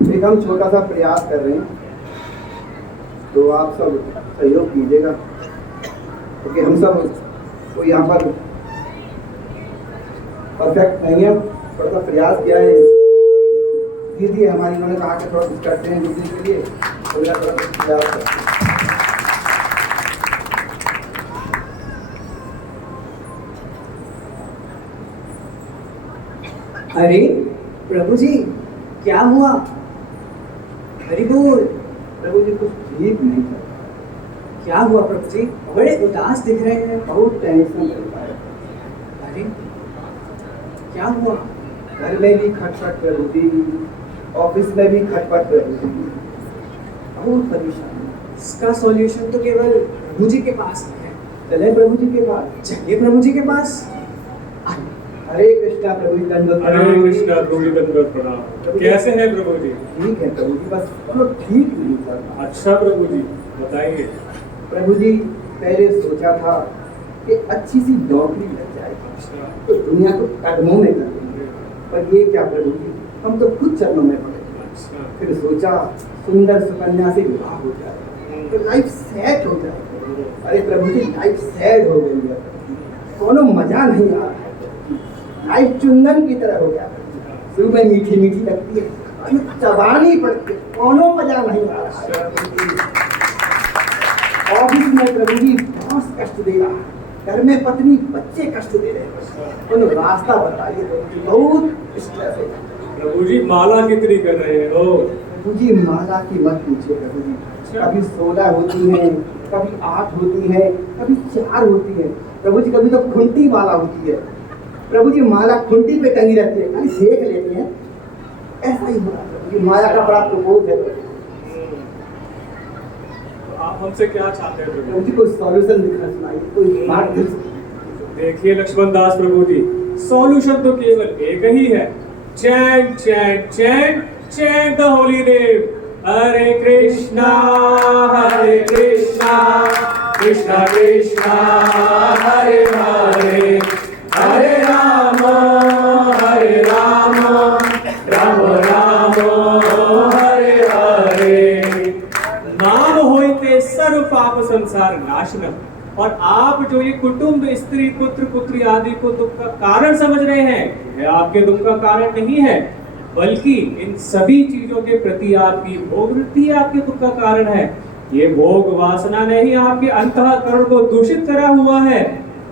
एक हम छोटा सा प्रयास कर रहे हैं, तो आप सब सहयोग कीजिएगा, क्योंकि हम सब को यहाँ पर परफेक्ट नहीं है। थोड़ा सा प्रयास किया है, दीदी हमारी उन्होंने कहा कि थोड़ा कुछ करते हैं दीदी के लिए, तो मेरा थोड़ा कुछ प्रयास करते हैं। अरे प्रभु जी, क्या हुआ? हरि बोल। प्रभु जी कुछ ठीक नहीं था। क्या हुआ प्रभु जी? बड़े उदास दिख रहे हैं। बहुत टेंशन चलता है। अरे क्या हुआ? घर में भी खटपट रहती, ऑफिस में भी खटपट रहती, बहुत परेशान। इसका सॉल्यूशन तो केवल प्रभु जी के पास है। चले प्रभु जी के पास। चलिए प्रभु जी के पास। हरे कृष्णा प्रभु जी, दंडवत हरे प्रणाम। कृष्णा प्रभु जी, दंडवत प्रणाम। कैसे हैं प्रभु जी? ठीक है प्रभु जी, बस थोड़ा ठीक नहीं चल रहा। अच्छा प्रभु जी, बताइए। प्रभु जी पहले सोचा था कि अच्छी सी नौकरी लग जाए अच्छा। तो दुनिया को कदमों में कर देंगे, पर ये क्या प्रभु जी, हम तो खुद चरणों में पड़े। अच्छा। फिर सोचा सुंदर सुकन्या से विवाह हो जाए तो लाइफ सेट हो जाए। अरे प्रभु जी लाइफ सेट हो गई है, कोनो मजा नहीं आ रहा है। लाइफ चुंदन की तरह हो गया, शुरू में मीठी मीठी लगती है, अभी चबानी पड़ती है, कोनो मजा नहीं आ रहा है। ऑफिस में प्रभु जी बॉस कष्ट दे रहा है, घर में पत्नी बच्चे कष्ट दे रहे हैं, कोनो रास्ता बताइए प्रभु जी, बहुत स्ट्रेस है। प्रभु जी माला कितनी कर रहे हो? प्रभु जी माला की मत पूछिए प्रभु जी, कभी 16 होती है, कभी 8 होती है, कभी 4 होती है प्रभु जी, कभी तो खुंटी माला होती है प्रभु जी, माला खुंटी पे टंगी रहती है, खाली सेक लेते हैं, ऐसा ही हो रहा है प्रभु जी, माया का बड़ा प्रकोप है। तो आप हमसे क्या चाहते हैं प्रभु प्रभु जी कोई सॉल्यूशन दिखना सुनाइए, कोई मार्ग। देखिए लक्ष्मण दास प्रभु जी, सॉल्यूशन तो केवल एक ही है, chant chant chant chant the holy name. Hare Krishna Krishna Krishna Hare Hare, Hare Ram Ram Ram Hare Hare. नाम होइते सर्व पाप संसार नाशनम। और आप जो ये कुटुंब, स्त्री, पुत्र, पुत्री आदि को दुख का कारण समझ रहे हैं, यह आपके दुख का कारण नहीं है, बल्कि इन सभी चीजों के प्रति आपकी भोग वृत्ति आपके दुख का कारण है। ये भोग वासना ने ही आपके अंतःकरण को दूषित करा हुआ है।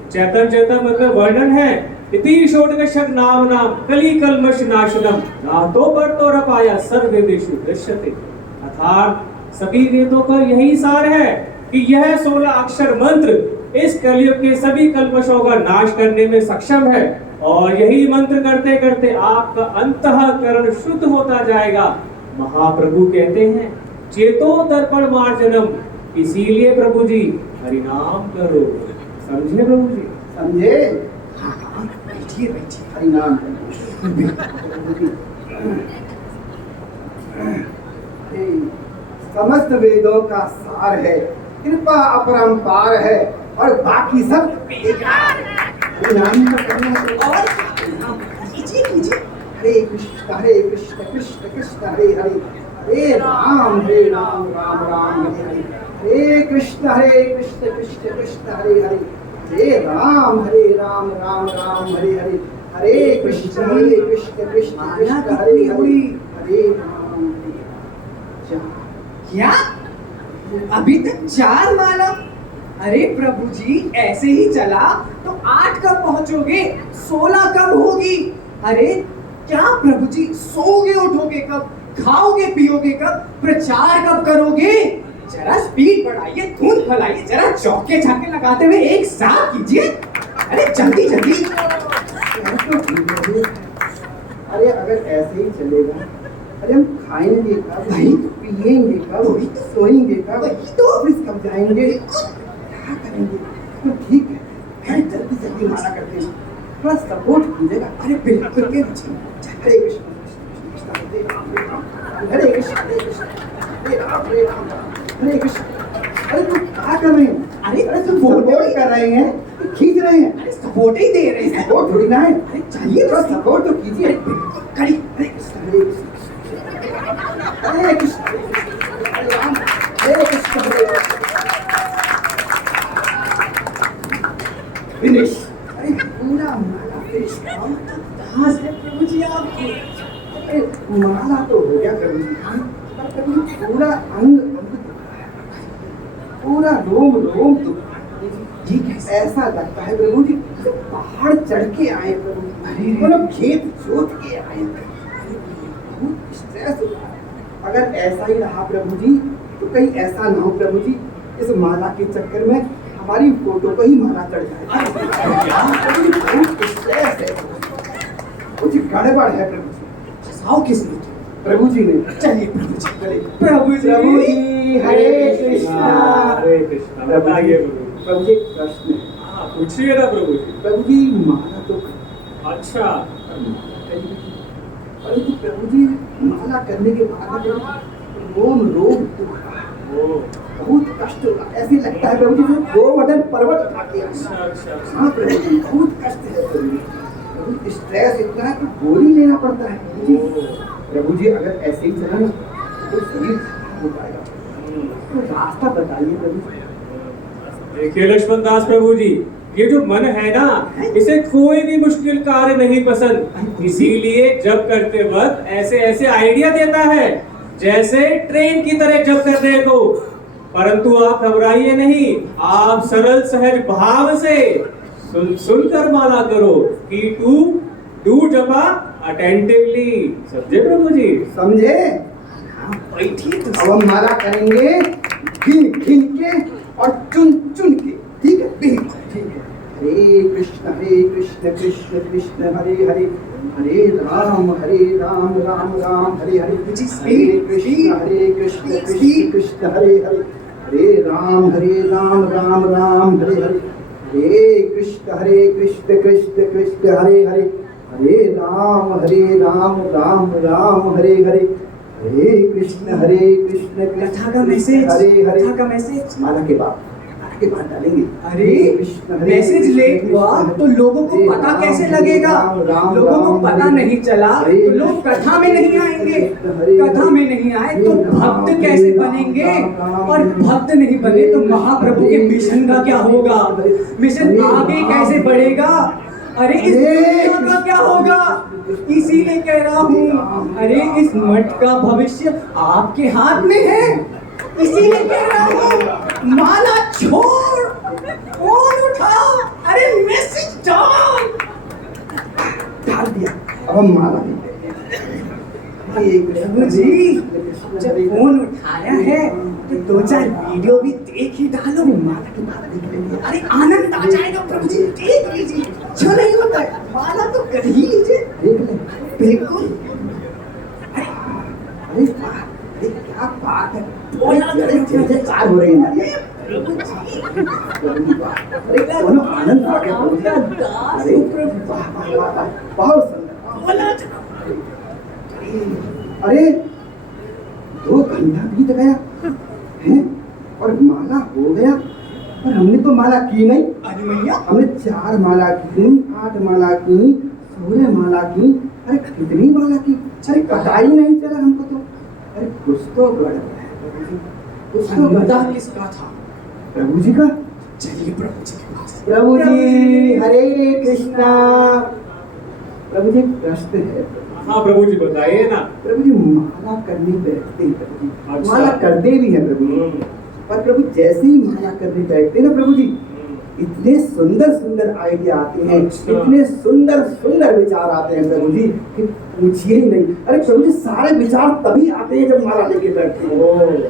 चैतन्य चैतन्य में वर्णन है, इति षोडशक नाम कली कल्मष नाशनम, नातो पर तो रपाया सर्व वेदेषु दृश्यते। अर्थात सभी वेदों का यही सार है कि यह 16 अक्षर मंत्र इस कलयुग के सभी कल्मषों का नाश करने में सक्षम है, और यही मंत्र करते करते आपका अंतःकरण शुद्ध होता जाएगा। महाप्रभु कहते हैं चेतो दर्पण मार्जनम, इसीलिए प्रभु जी हरिनाम करो। समझे प्रभु जी? समझे? हाँ, बैठिए बैठिए। हरिनाम समस्त वेदों का सार है, कृपा अपरंपार है, और बाकी सब बेकार है। हरिनाम का करना है। और कीजिए कीजिए। हरे कृष्ण कृष्ण कृष्ण हरे हरे, हरे राम राम राम हरे हरे, हरे कृष्ण कृष्ण कृष्ण हरे हरे, हरे राम राम राम हरे हरे, हरे कृष्ण कृष्ण कृष्ण हरे हरे, हरे राम। क्या अभी तक 4 माला? अरे प्रभु जी ऐसे ही चला तो 8 कब पहुंचोगे? 16 कब होगी? अरे क्या प्रभु जी सोओगे उठोगे कब? खाओगे पियोगे कब? प्रचार कब करोगे? जरा स्पीड बढ़ाइए, धुन फैलाइए, जरा चौके छक्के लगाते हुए एक साथ कीजिए। अरे जल्दी जल्दी। अरे अगर ऐसे ही चलेगा, अरे हम खाएंगे कब, पिएंगे कब, सोएंगे कब, ऑफिस कब जाएंगे, क्या करेंगे? तो ठीक है, अरे जल्दी जल्दी माना करते हैं, थोड़ा सपोर्ट कीजिएगा। अरे बिल्कुल के हरे कृष्ण हरे राम हरे कृष्ण हरे राम हरे कृष्ण। अरे तुम क्या कर रहे हैं? अरे तुम सपोर्ट कर रहे हैं, खींच रहे हैं। अरे सपोर्ट ही दे रहे हैं। सपोर्ट थोड़ी ना है। अरे चाहिए थोड़ा सपोर्ट तो कीजिए। करी। हरे कृष्ण हरे कृष्ण। हरे कृष्ण हरे राम हरे कृष्ण हरे राम। फिनिश। अरे पूरा माला फिनिश। कहाँ से प्रभु जी आपको? अरे माला तो हो गया प्रभु जी, हाँ, पर प्रभु जी पूरा अंग अंग दुख रहा है, पूरा रोम रोम दुख रहा है प्रभु जी। ये कैसे? ऐसा लगता है प्रभु जी जैसे पहाड़ चढ़ के आए प्रभु जी, अरे। मतलब खेत जोत के आए। बहुत स्ट्रेस हो रहा है। अगर ऐसा ही रहा प्रभु जी तो कहीं ऐसा ना हो प्रभु जी इस माला के चक्कर में हमारी फोटो को ही माला चढ़ जाए। प्रभु जी बहुत स्ट्रेस है, कुछ गड़बड़ है प्रभु जी। फंसाओ किसने? प्रभु जी ने। चलिए प्रभु जी। चलिए। प्रभु जी। प्रभु जी हरे कृष्णा। हरे कृष्णा। बताइए प्रभु जी। प्रभु जी एक प्रश्न है। हाँ, पूछिए ना प्रभु जी। प्रभु जी माला तो अच्छा। परंतु प्रभु जी माला करने के बाद रोम रोम दुख रहा है, ओ, बहुत कष्ट हो रहा है। ऐसे लगता है प्रभु जी जैसे गोवर्धन पर्वत उठा के आए। अच्छा अच्छा। हाँ प्रभु जी बहुत कष्ट है प्रभु जी, बहुत स्ट्रेस इतना है कि गोली लेना पड़ता है प्रभु जी। प्रभु जी अगर ऐसे ही चला ना तो शरीर खराब हो जाएगा, तो रास्ता बताइए प्रभु जी। देखिए लक्ष्मण दास प्रभु जी, ये जो मन है ना इसे कोई भी मुश्किल कार्य नहीं पसंद, इसीलिए जब करते वक्त ऐसे ऐसे आइडिया देता है जैसे ट्रेन की तरह जब करने को। परंतु आप घबराइए नहीं, आप सरल सहज भाव से सुन सुनकर माला करो कि टू डू जपा अटेंटिवली। समझे प्रभु जी? समझे? हाँ, बैठिए तो अब हम माला करेंगे गिन गिन के और चुन चुन के, ठीक है? बिल्कुल ठीक है। हरे कृष्ण कृष्ण कृष्ण हरे हरे, हरे राम राम राम हरे हरे, हरे कृष्ण कृष्ण हरे हरे, हरे राम राम राम हरे हरे, हरे कृष्ण कृष्ण कृष्ण हरे हरे, हरे राम राम राम हरे हरे, हरे कृष्ण कृष्ण कथा का मैसेज, हरे हरे। कथा का मैसेज माला के बाद डालेंगे। अरे मैसेज लेट हुआ तो लोगों को पता कैसे लगेगा? लोगों को पता नहीं चला तो लोग कथा में नहीं आएंगे, कथा में नहीं आए तो भक्त कैसे बनेंगे, और भक्त नहीं बने तो महाप्रभु के मिशन का क्या होगा? मिशन आगे कैसे बढ़ेगा? अरे इस दुनिया का क्या होगा? इसीलिए कह रहा हूँ, अरे इस मठ का भविष्य आपके हाथ में है। इसीलिए कह रहा हूँ, माला छोड़, फोन उठा, अरे मैसेज डाल दिया। अब हम माला प्रभु जी जब फोन उठाया है तो 2-4 वीडियो भी देख ही डालो। माला के बाद देख लेंगे। अरे आनंद आ जाएगा प्रभु जी, देख लीजिए। जो नहीं होता है माला तो कर ही लीजिए। देख लें। बिल्कुल। अरे वाह, अरे क्या बात है। बोला जयकार हो रही है हमारी। प्रभु जी, अरे दोनों आनंद आ गया प्रभु जी। अरे वाह वाह वाह वाह, बहुत सुंदर। बोला अरे 2 घंटा बीत गया है और माला हो गया, और हमने तो माला की नहीं। अरे मैया, हमने 4 माला की, 8 माला की, 16 माला की, अरे कितनी माला की, अरे पता ही नहीं चला हमको तो। अरे कुछ तो गड़बड़ है प्रभु जी, कुछ तो मुद्दा गड़बड़। किसका था? प्रभु जी का। चलिए प्रभु जी के पास। प्रभु जी हरे कृष्णा। प्रभु जी प्रश्न है। हाँ प्रभु जी बताइए ना। प्रभु जी माला करने बैठते हैं प्रभु जी, अच्छा। माला करते भी हैं प्रभु जी, पर प्रभु जैसे ही माला करने बैठते हैं ना प्रभु जी, इतने सुंदर सुंदर आइडिया आते हैं, अच्छा। इतने सुंदर सुंदर विचार आते हैं प्रभु जी कि पूछिए ही नहीं। अरे प्रभु जी सारे विचार तभी आते हैं जब माला लेके बैठते हैं,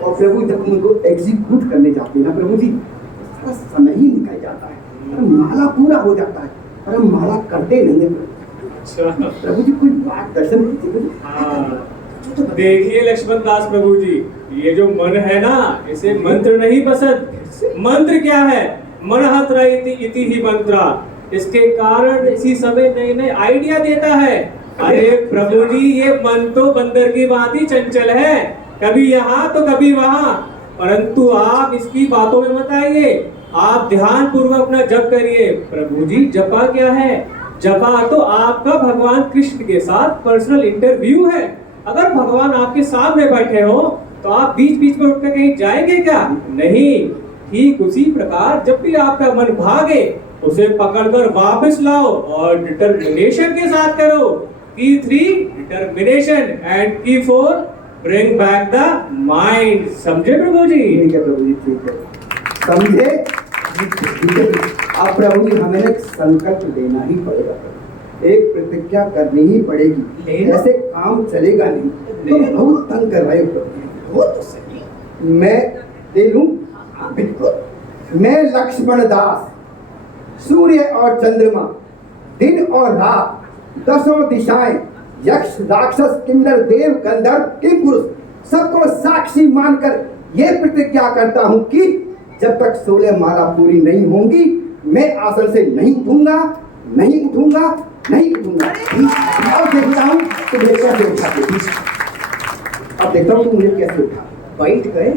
और प्रभु जब उनको एग्जीक्यूट करने जाते हैं ना प्रभु जी, सारा समय ही निकल जाता है, और माला पूरा हो जाता है, और हम माला करते नहीं है प्रभु। अच्छा। प्रभु जी कोई बात दर्शन कीजिए प्रभु जी। हाँ, देखिए लक्ष्मण दास प्रभु जी, ये जो मन है ना इसे मंत्र नहीं पसंद। मंत्र क्या है? मनहत रहती इति ही मंत्रा। इसके कारण इसी समय नए नए आइडिया देता है। अरे प्रभु जी ये मन तो बंदर की भांति चंचल है, कभी यहाँ तो कभी वहाँ। परंतु आप इसकी बातों में मत आइए, आप ध्यान पूर्वक अपना जप करिए। प्रभु जी जपा क्या है? जपा तो आपका भगवान कृष्ण के साथ पर्सनल इंटरव्यू है। अगर भगवान आपके सामने बैठे हो तो आप बीच बीच में उठकर कहीं जाएंगे क्या? नहीं। ठीक उसी प्रकार जब भी आपका मन भागे उसे पकड़कर वापस लाओ और डिटर्मिनेशन के साथ करो। की 3 डिटर्मिनेशन एंड की 4 ब्रिंग बैक द माइंड। समझे प्रभु जी? ठीक है प्रभु जी, ठीक है, समझे। ठीक है, अब प्रभु जी हमें एक संकल्प लेना ही पड़ेगा, एक प्रतिज्ञा करनी ही पड़ेगी, लेना? ऐसे काम चलेगा नहीं। तुम बहुत तंग कर रहे हो प्रभु जी। वो तो सही। मैं दे लूं? हाँ बिल्कुल। मैं लक्ष्मण दास, सूर्य और चंद्रमा, दिन और रात, 10 दिशाएं, यक्ष राक्षस किन्नर देव गंधर्व किंपुरुष सबको साक्षी मानकर ये प्रतिज्ञा करता हूं कि जब तक 16 माला पूरी नहीं होंगी मैं आसन से नहीं उठूंगा, नहीं उठूंगा, नहीं उठूंगा। अब देखता हूं तुम मुझे कैसे उठाते हो। अब देखता हूं तुम मुझे कैसे उठाते हो। बैठ गए।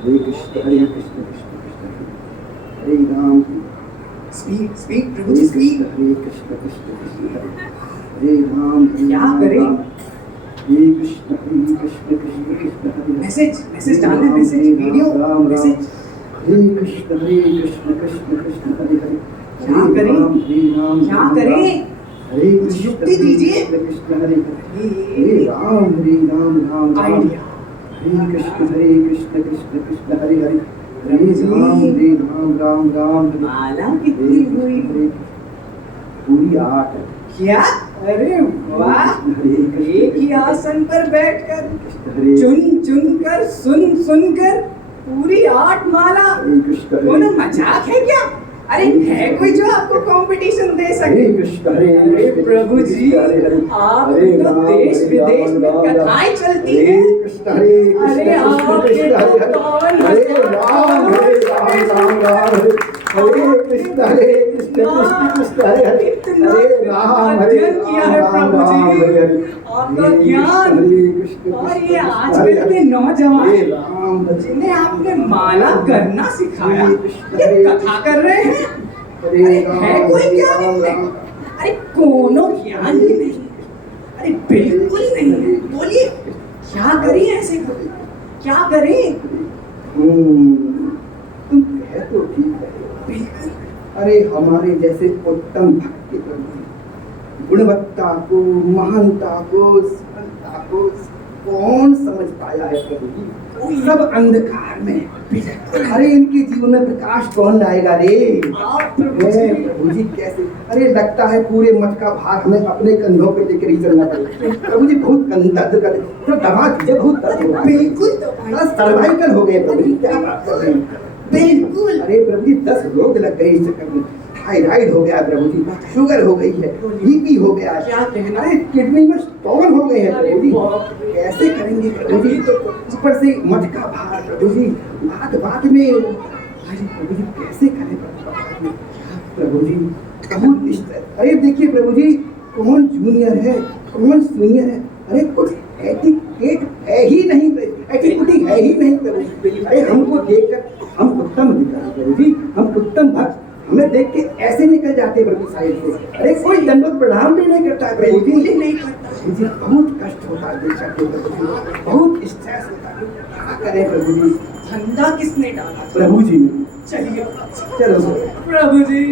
हरे कृष्ण हरे कृष्ण कृष्ण कृष्ण हरे राम, स्पीक स्पीक प्रभु जी स्पीक। हरे कृष्ण कृष्ण कृष्ण हरे राम, क्या करें? हरे कृष्ण कृष्ण कृष्ण हरे मैसेज डालना, मैसेज वीडियो मैसेज। हरे कृष्ण कृष्ण कृष्ण हरे हरे। क्या करें? क्या करें? हरे कुछ युक्ति दीजिए। कृष्ण हरे हरे राम, हरे राम राम राम। आइडिया। हरे कृष्ण कृष्ण कृष्ण हरे हरे। हरे राम राम राम। माला कितनी हुई? पूरी 8। क्या? अरे वाह, एक ही आसन पर बैठकर हरे चुन चुन कर सुन सुन कर पूरी 8 माला। कृष्ण वो ना मजाक है क्या? अरे है कोई जो आपको कंपटीशन दे सके? हरे कृष्ण अरे प्रभु जी, आप तो देश विदेश में कथाएं चलती हरे हैं। कृष्ण हरे अरे कृष्ण आपके कृष्ण हरे तो कौन हरे राम राम हरे कृष्ण कृष्ण हरे हरे इतना हरे राम अध्ययन किया है प्रभु जी, आपका ज्ञान। और ये आजकल के नौजवान जिन्हें आपने माला करना सिखाया, ये कथा कर रहे हैं। अरे है कोई ज्ञान इनमें? अरे कोनो ज्ञान ही नहीं। अरे बिल्कुल नहीं। बोलिए क्या करें ऐसे को? क्या करें? तुम कह तो ठीक है। बिल्कुल। अरे हमारे जैसे उत्तम भक्ति प्रभु, गुणवत्ता को, महानता को, सरलता को कौन समझ पाया है प्रभु जी? सब अंधकार में। अरे इनके जीवन में प्रकाश कौन लाएगा रे? प्रभु जी कैसे? अरे लगता है पूरे मठ का भार हमें अपने कंधों पे लेकर ही चलना पड़ेगा। प्रभु जी बहुत दर्द कर, तो दबा दीजिए, बहुत दर्द हो रहा है। बिल्कुल सर्वाइकल हो गए प्रभु जी, क्या बात कर रहे हैं? बिल्कुल। अरे प्रभु जी 10 रोग लग गए इस चक्कर में। थायराइड हो गया प्रभु जी, शुगर हो गई है, बीपी हो गया, क्या कहना? अरे किडनी में स्टोन हो गए हैं प्रभु जी। कैसे करेंगे प्रभु जी? तो ऊपर से मठ का भार प्रभु जी, बात में अरे प्रभु जी कैसे करें प्रभु जी? बहुत अरे देखिए प्रभु जी, कौन जूनियर है, कौन सीनियर है? अरे कुछ एटिकेट है ही नहीं, एटिक्यूटी है ही नहीं प्रभु जी। अरे हमको देखकर हम उत्तम दिख रहे प्रभु जी, हम उत्तम भक्त, हमें देख के ऐसे निकल जाते प्रभु साइड से। अरे कोई दंडवत प्रणाम भी नहीं करता है प्रभु जी, नहीं करता जी। बहुत कष्ट होता है देख करके प्रभु जी, बहुत स्ट्रेस होता है। क्या करें प्रभु जी? धंधा किसने डाला? प्रभु जी ने। चलिए चलो प्रभु जी।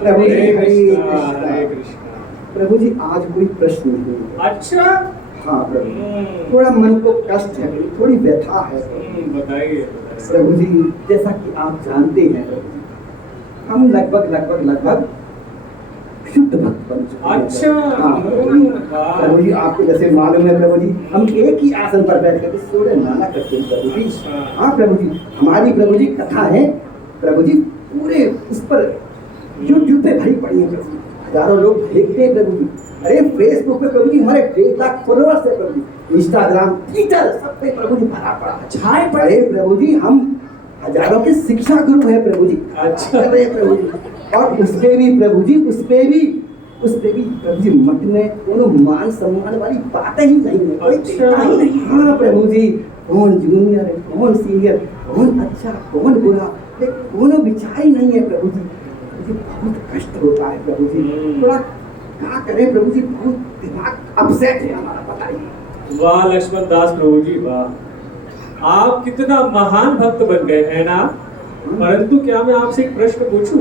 प्रभु जी हरे हरे कृष्ण। कृष्ण। प्रभु जी आज कोई प्रश्न नहीं है। अच्छा। हाँ प्रभु, थोड़ा मन को कष्ट है, थोड़ी व्यथा है बताइए। प्रभु जी। जैसा कि आप जानते हैं प्रभु जी, हम लगभग शुद्ध भक्त बन चुके हैं। अच्छा। हाँ प्रभु जी, आपको जैसे मालूम है प्रभु जी, हम एक ही आसन पर बैठ कर 16 माला करते हैं प्रभु जी। हाँ प्रभु जी, हमारी प्रभु जी कथा है प्रभु जी, पूरे उस पर यूट्यूब पे भरी पड़ी है प्रभु जी, हजारों लोग देखते हैं प्रभु जी। अरे फेसबुक पे प्रभु जी हमारे 1.5 लाख फॉलोअर्स है प्रभु जी, इंस्टाग्राम, ट्विटर सब पे प्रभु जी भरा पड़ा है, छाए पड़े प्रभु जी। हम हजारों के शिक्षा गुरु है प्रभु जी। अच्छा। अरे प्रभु जी, और उसपे भी प्रभु जी, उसपे भी प्रभु जी मठ में कोनो मान सम्मान वाली बात ही नहीं है, कोई देखता ही नहीं। हाँ प्रभु जी, कौन जूनियर है, कौन सीनियर, कौन अच्छा, कौन बुरा, कोनो विचार ही नहीं है प्रभु जी। मुझे बहुत कष्ट होता है प्रभु जी, थोड़ा क्या करें प्रभु जी, बहुत दिमाग अपसेट है हमारा, बताइए। वाह लक्ष्मण दास प्रभु जी वाह, आप कितना महान भक्त बन गए हैं ना। परंतु क्या मैं आपसे एक प्रश्न पूछूं,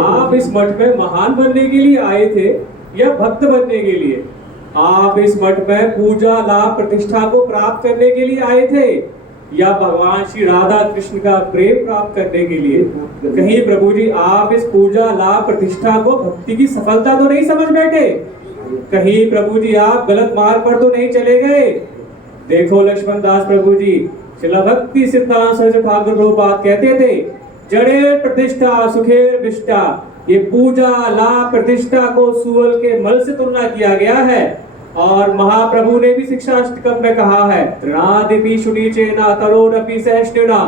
आप इस मठ में महान बनने के लिए आए थे या भक्त बनने के लिए? आप इस मठ में पूजा लाभ प्रतिष्ठा को प्राप्त करने के लिए आए थे या भगवान श्री राधा कृष्ण का प्रेम प्राप्त करने के लिए? कहीं प्रभु जी आप इस पूजा लाभ प्रतिष्ठा को भक्ति की सफलता तो नहीं समझ बैठे? कहीं प्रभु जी आप गलत मार्ग पर तो नहीं चले गए? देखो लक्ष्मण दास प्रभु जी, शिला भक्ति सिद्धांत सरस्वती ठाकुर प्रभुपाद कहते थे, जड़े प्रतिष्ठा सुखेर विष्टा, ये पूजा लाभ प्रतिष्ठा को सुअल के मल से तुलना किया गया है। और महाप्रभु ने भी शिक्षाष्टकम में कहा है, तृणादिपि शुनिचेना तरोरपि सहिष्णुना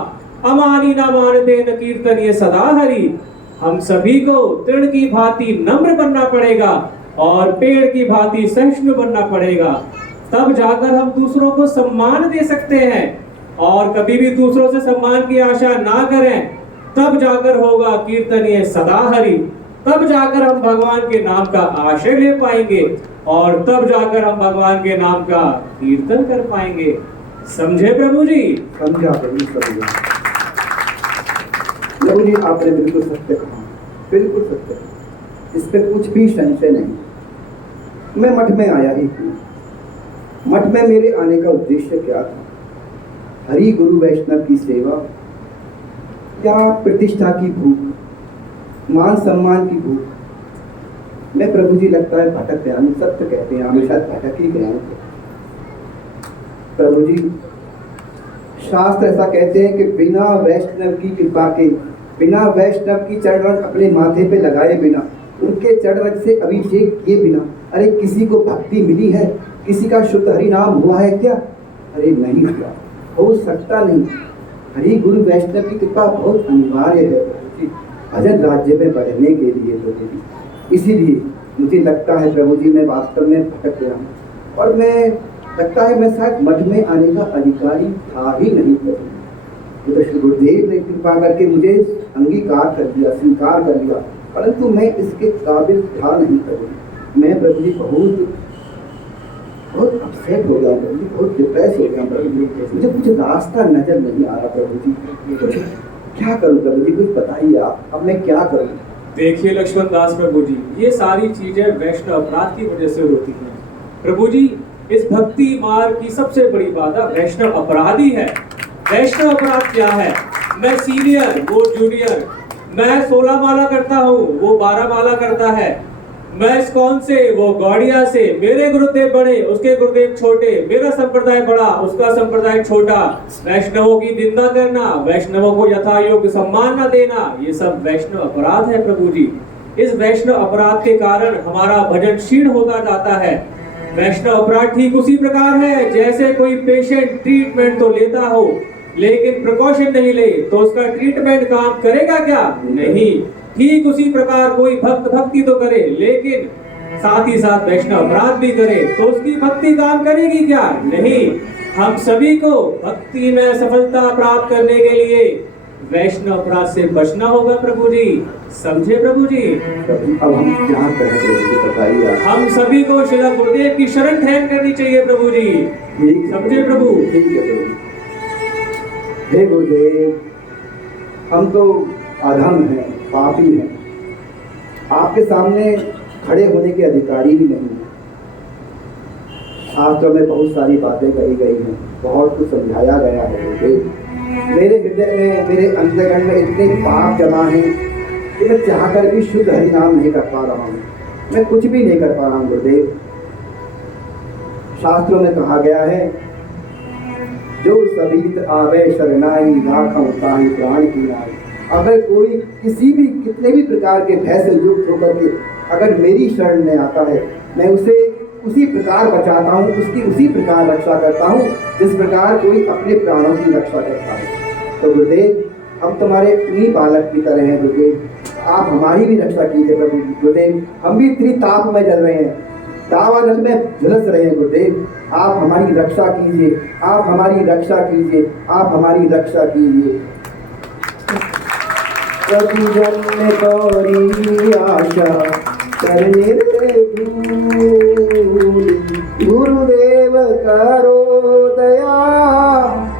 अमानी न मानते न कीर्तनीय सदा हरि। हम सभी को तृण की भांति नम्र बनना पड़ेगा और पेड़ की भांति सहिष्णु बनना पड़ेगा, तब जाकर हम दूसरों को सम्मान दे सकते हैं। और कभी भी दूसरों से सम्मान की आशा ना करें, तब जाकर होगा कीर्तनीय सदा हरि, तब जाकर हम भगवान के नाम का आश्रय ले पाएंगे और तब जाकर हम भगवान के नाम का कीर्तन कर पाएंगे। समझे प्रभु जी? समझा प्रभु, समझा प्रभु जी, आपने बिल्कुल सत्य कहा, बिल्कुल सत्य, इस पे कुछ भी संशय नहीं। मैं मठ में आया ही हूँ। मठ में मेरे आने का उद्देश्य क्या था? हरि गुरु वैष्णव की सेवा या प्रतिष्ठा की भूख, मान सम्मान की भूख? मैं प्रभु जी लगता है भटक गया हूँ, सत्य कहते हैं, हमें शायद भटक ही गए हैं। प्रभु जी, शास्त्र ऐसा कहते हैं कि बिना वैष्णव की कृपा के, बिना वैष्णव की चरण अपने माथे पे लगाए बिना, उनके चरण से अभिषेक किए बिना, अरे किसी को भक्ति मिली है? किसी का शुद्ध हरि नाम हुआ है क्या? अरे नहीं हुआ, हो सकता नहीं। हरि गुरु वैष्णव की कृपा बहुत अनिवार्य है प्रभु जी, भजन राज्य में बढ़ने के लिए प्रभु जी। इसीलिए मुझे लगता है प्रभु जी, मैं वास्तव में भटक गया हूँ और मैं लगता है मैं शायद मठ में आने का अधिकारी था ही नहीं प्रभु। तो श्री गुरुदेव ने कृपा करके मुझे अंगीकार कर दिया, स्वीकार कर लिया, परंतु मैं इसके काबिल था नहीं प्रभु। मैं प्रभु जी बहुत अपसेट हो गया प्रभु जी, बहुत डिप्रेस हो गया प्रभु जी, मुझे कुछ रास्ता नजर नहीं आ रहा प्रभु जी, कुछ क्या करूं प्रभु जी, कुछ बताइए आप, अब मैं क्या करूं? देखिए लक्ष्मण दास प्रभु जी, ये सारी चीजें वैष्णव अपराध की वजह से होती हैं प्रभु जी। इस भक्ति मार्ग की सबसे बड़ी बाधा वैष्णव अपराधी है। वैष्णव अपराध क्या है? मैं सीनियर, वो जूनियर, मैं 16 माला करता हूँ, वो 12 माला करता है, मैं इस्कॉन से, वो गौड़िया से, मेरे गुरुदेव बड़े, उसके गुरुदेव छोटे, मेरा संप्रदाय बड़ा, उसका संप्रदाय छोटा, वैष्णवों की निंदा करना, वैष्णवों को यथा योग्य सम्मान न देना, ये सब वैष्णव अपराध है प्रभु जी। इस वैष्णव अपराध के कारण हमारा भजन क्षीण होता जाता है। वैष्णव अपराध ठीक उसी प्रकार है जैसे कोई पेशेंट ट्रीटमेंट तो लेता हो लेकिन प्रिकॉशन नहीं ले तो उसका ट्रीटमेंट काम करेगा क्या? नहीं। ठीक उसी प्रकार कोई भक्त भक्ति तो करे लेकिन साथ ही साथ वैष्णव अपराध भी करे तो उसकी भक्ति काम करेगी क्या? नहीं। हम सभी को भक्ति में सफलता प्राप्त करने के लिए वैष्णव अपराध से बचना होगा प्रभु जी। समझे प्रभु जी? अब हम क्या करें प्रभु जी, बताइए। हम सभी को श्री गुरुदेव की शरण ग्रहण करनी चाहिए प्रभु जी। समझे प्रभु? ठीक है प्रभु। हे गुरुदेव, हम तो अधम हैं, पापी हैं, आपके सामने खड़े होने के अधिकारी भी नहीं हैं। शास्त्रों में बहुत सारी बातें कही गई हैं, बहुत कुछ समझाया गया है गुरुदेव। मेरे हृदय में, मेरे अंतर्गण में इतने पाप जमा हैं कि मैं चाहकर भी शुद्ध हरि नाम नहीं कर पा रहा हूँ, मैं कुछ भी नहीं कर पा रहा हूँ गुरुदेव। शास्त्रों में कहा गया है, जो सभी आवे शरणाई राखं ताहि प्राण की नाई। अगर कोई किसी भी कितने भी प्रकार के भय से युक्त होकर के अगर मेरी शरण में आता है, मैं उसे उसी प्रकार बचाता हूँ, उसकी उसी प्रकार रक्षा करता हूँ जिस प्रकार कोई अपने प्राणों की रक्षा करता है। तो गुरुदेव, हम तुम्हारे उन्हीं बालक की तरह हैं गुरुदेव, आप हमारी भी रक्षा कीजिए प्रभु गुरुदेव। हम भी इतनी ताप में जल रहे हैं, दावानल में झुलस रहे हैं गुरुदेव, आप हमारी रक्षा कीजिए, आप हमारी रक्षा कीजिए, आप हमारी रक्षा कीजिए। प्रभु जन गौरी आशा करने रे भूल। गुरुदेव करो दया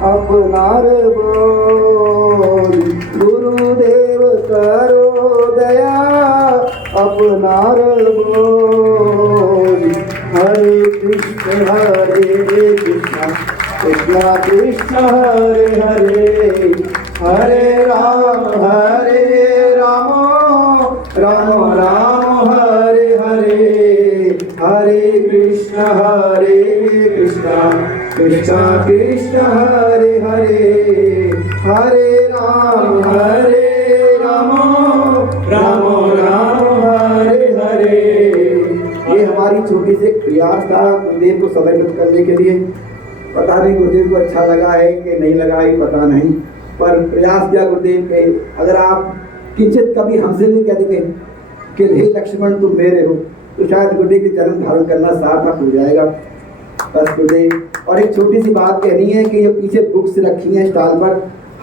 अपना रे बोल। गुरुदेव करो दया अपना रे बोल। हरे कृष्ण कृष्ण कृष्ण हरे हरे, हरे राम राम राम हरे हरे। हरे कृष्ण कृष्ण कृष्ण हरे हरे, हरे राम राम राम हरे हरे। ये हमारी छोटी सी प्रयास था गुरुदेव को समर्पित करने के लिए। पता नहीं गुरुदेव को अच्छा लगा है कि नहीं लगा है, पता नहीं, पर प्रयास किया गुरुदेव के। अगर आप किंचित कभी हमसे नहीं कह देंगे कि हे लक्ष्मण तुम मेरे हो, तो शायद गुरुदेव के जन्म धारण करना सार्थक हो जाएगा। बस गुरुदेव, और एक छोटी सी बात कहनी है कि ये पीछे बुक्स रखी हैं स्टॉल पर,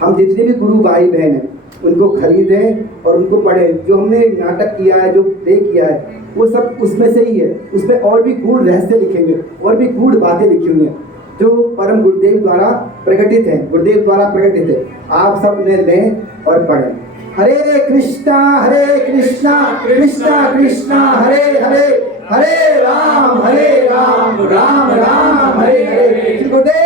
हम जितने भी गुरु भाई बहन हैं उनको खरीदें और उनको पढ़ें। जो हमने नाटक किया है, जो प्ले किया है, वो सब उसमें से ही है। उसमें और भी गूढ़ रहस्य लिखेंगे और भी गूढ़ बातें लिखी हुई हैं जो परम गुरुदेव द्वारा प्रकटित है, गुरुदेव द्वारा प्रकटित है। आप सब उन्हें लें और पढ़ें। हरे कृष्णा कृष्णा कृष्णा हरे हरे, हरे राम राम राम हरे हरे। गुरुदेव